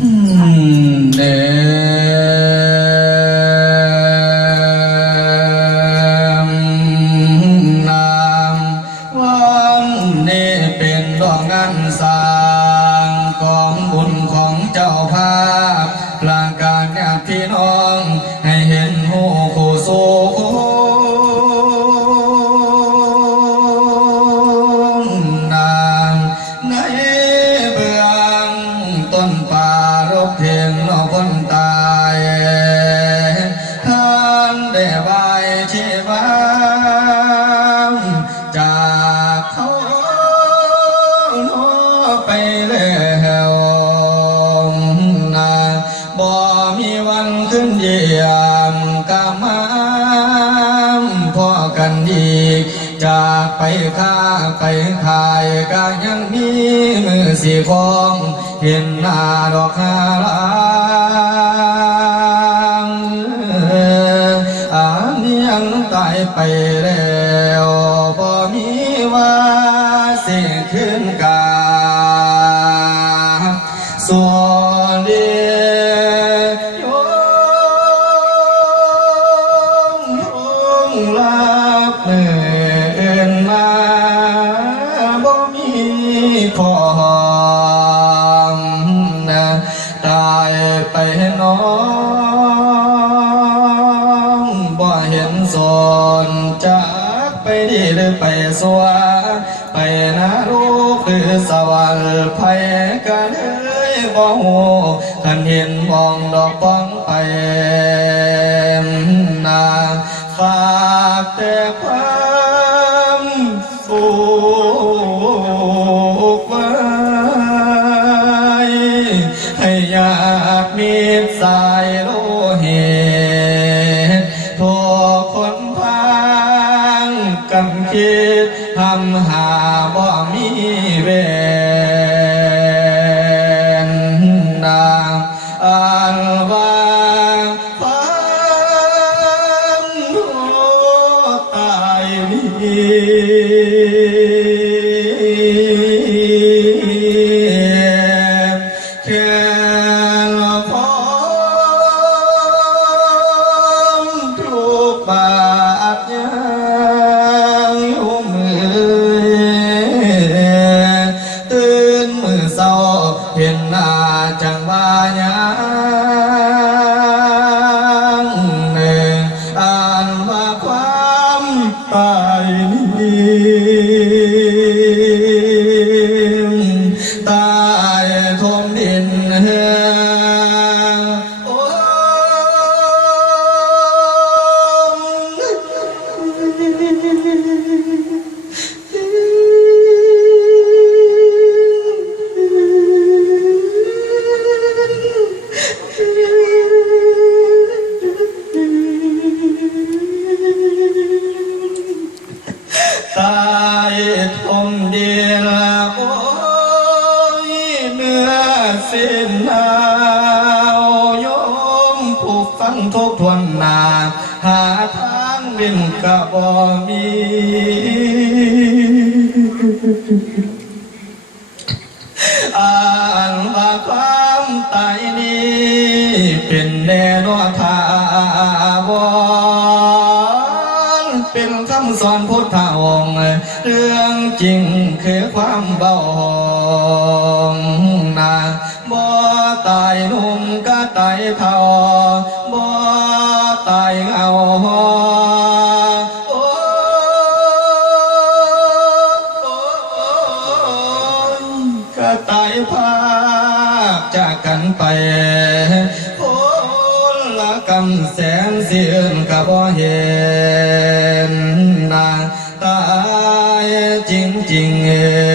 อืม นอกคนตายท่านได้บายชีวามจากเขาโนไปแล้วนะบ่มีวันขึ้นเยี่ยมกามามพอกันอีกจากไปค้าไปขายก็ยังมีมือสีของเห็นหน้าดอกฮาลา อันยังตายไปแล้วบ่มีว่า ไปดีหรือไปสวาไปนาลูกหรือสวรรค์ไปกันเลยบ่ฮู้คันเห็นมองดอกบ้องไปนาฝากแต่ความ บ่มี เห็นหน้าจังว่ายังำสอนพุทธองค์ เรื่องจริงคือความเบาหนาบ่ตายนุ่มก็ตายเท่า จริงจริง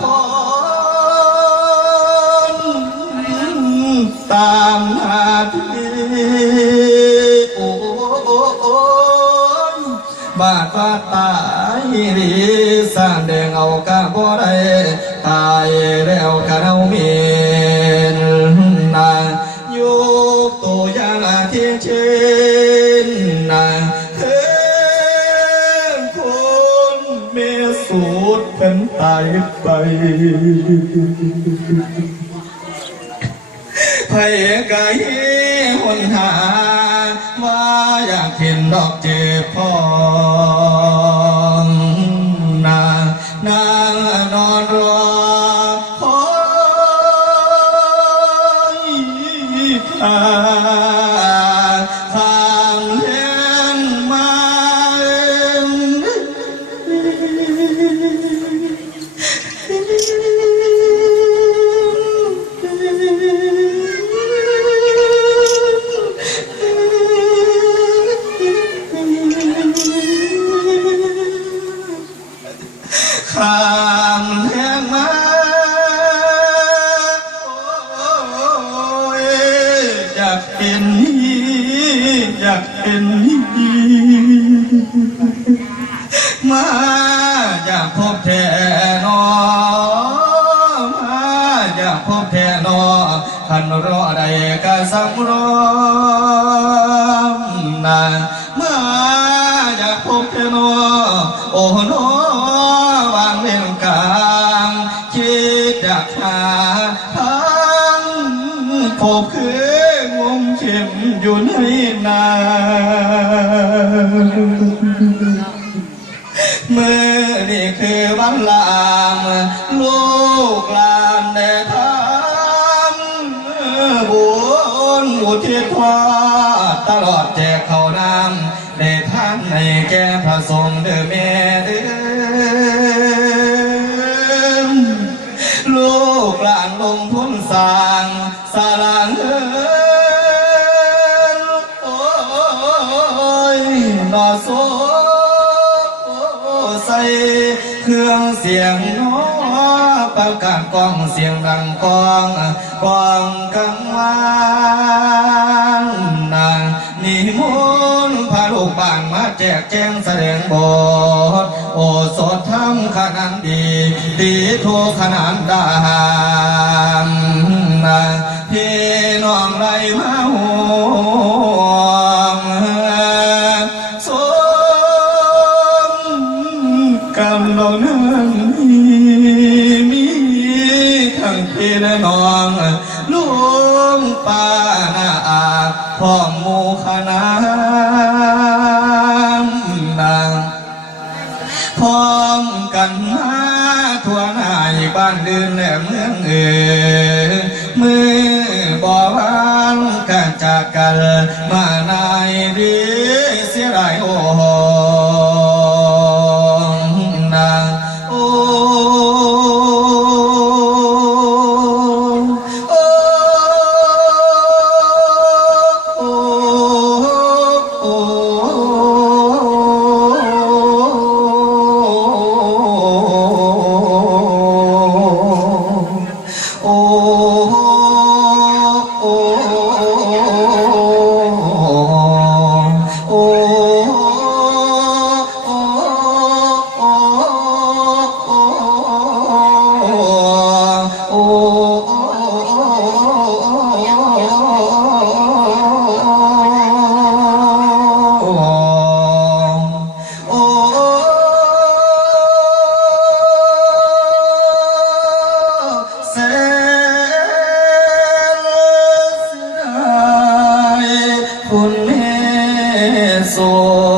ครตามหาที่โอ้ยบาดว่าตายรีสร้างแดงเอากะบ่ได้ตายแล้วกะเรามีายไปไผกะเฮหนหา ว่าอยากเห็นดอกเจ็บพอ เมื่ออยากพบเธอโนโอ้โนวางเวงกา แก่พระสงฆ์เด้อแม่เด้อลูกหลานลงทุนสร้างสาลางเอินโอ้ยนอโซใส่เครื่องเสียงน้อประกาศกองเสียงดังกองกองกังวาน กแจ้งแสดงบทโอสดทำขนาดดี ดีทุกขนาดดานนะ จากกันมานา โ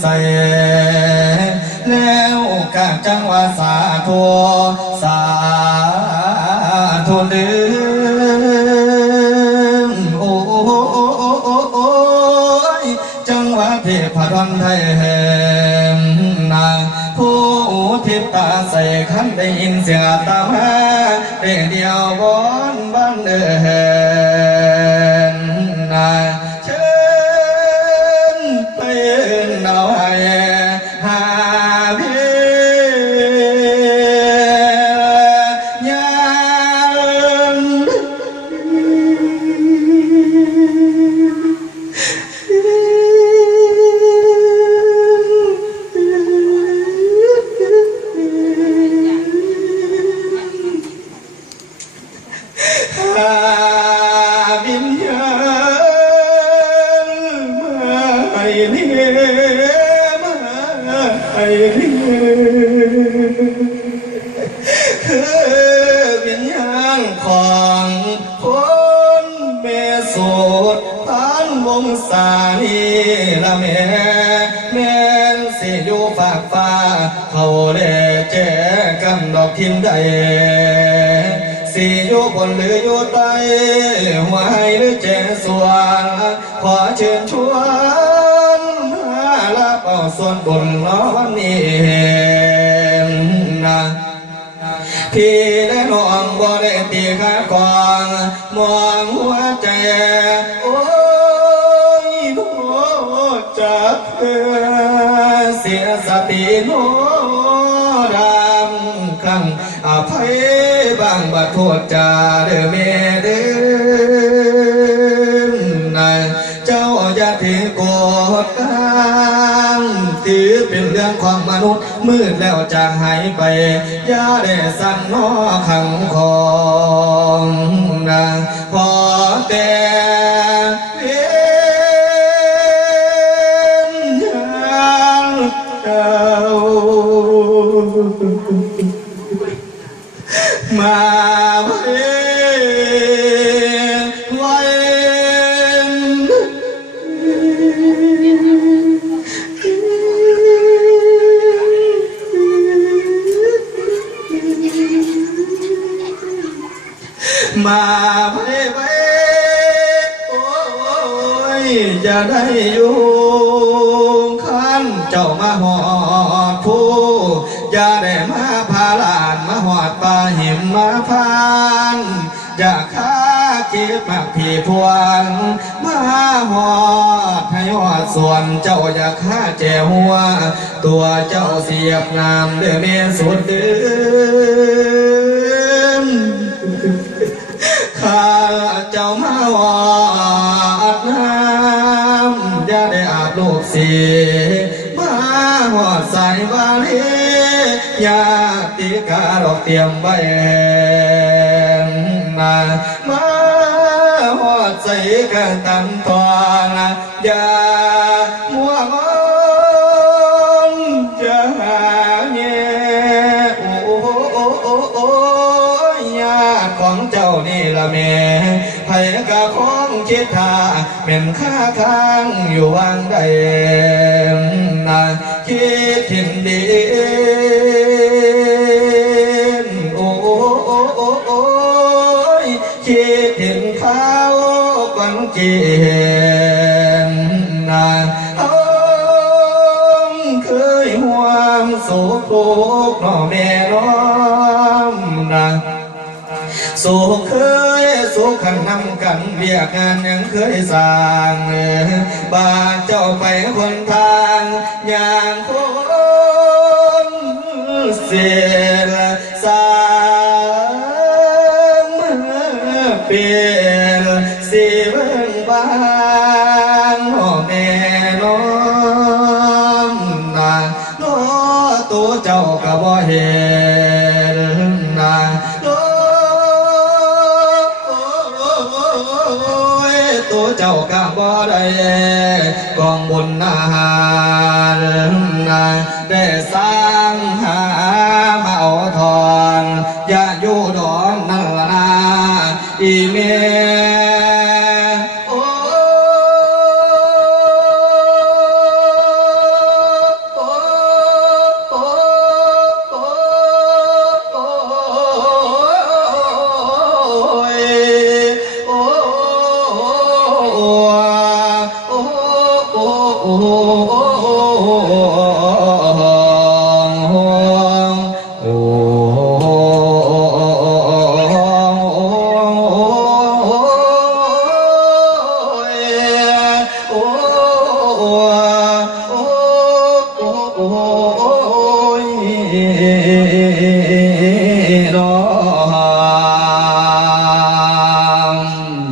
ใส่แล้วกาจังว่าสาธุสาธุเดืมโอ้ยจังหวะเทพรันไทยแห่งนางผู้ทิพตาใส่ขันได้ยินเสียงตามหาเดีเดียววอนบ้านเดิน ฟ้าเขาเล่แจกำดอกทิมใดสิอยู่บนหรืออยู่ใต้หัวให้หรือแจส่วนขอเชิญชวนมาลาเป่าส่วนบนล้อวันนี้นะพี่ได้มองบ่ได้ตีขากองมองหัวใจ ติโนดำครั้งอภัยบางบัดโทษจาเด้อเมเด้อนะเจ้าอย่าถือกรธกันถือเป็นเรื่องของมนุษย์ มืดแล้วจะหายไปอย่าได้สั่นนอขังของนางขอแต่ มาไว้ไว้มาไว้ไว้โอ้ยจะได้อยู่ขันเจ้ามาหอ เก็บมากพี่พวงมาหอดให้หอดส่วนเจ้าอย่าฆ่าแจหัว ตัวเจ้าเสียบน้ำเดือเมสุดเดือนข้าเจ้ามาวาดน้ำอย่าได้อาบลูกสีมาหอดใส่บาลีญาติการอกเตรียมใบมามา ใส่กันตันทองอย่ามัวงอนจะหาเงี้ยโอ้โอ้โอ้โอ้ญาติของเจ้านี่ละแม่ไผกะของคิดทาเป็นข้าค้างอยู่วางใดนาคิดถึงดี ก่อนเกีนนาเอาเคยห่วงโศกโศกน้อแม่น้อมนาสุขเคยสุขขันนำกันเรียกงานยังเคยสร้างบานเจ้าไปคนทางอย่างคนเสียสามเปีย เจ้ากะบ่ได้กองบุญนาหารได้สร้างหาเมาทองอย่าอยู่ดอนนั่นละนาอีเม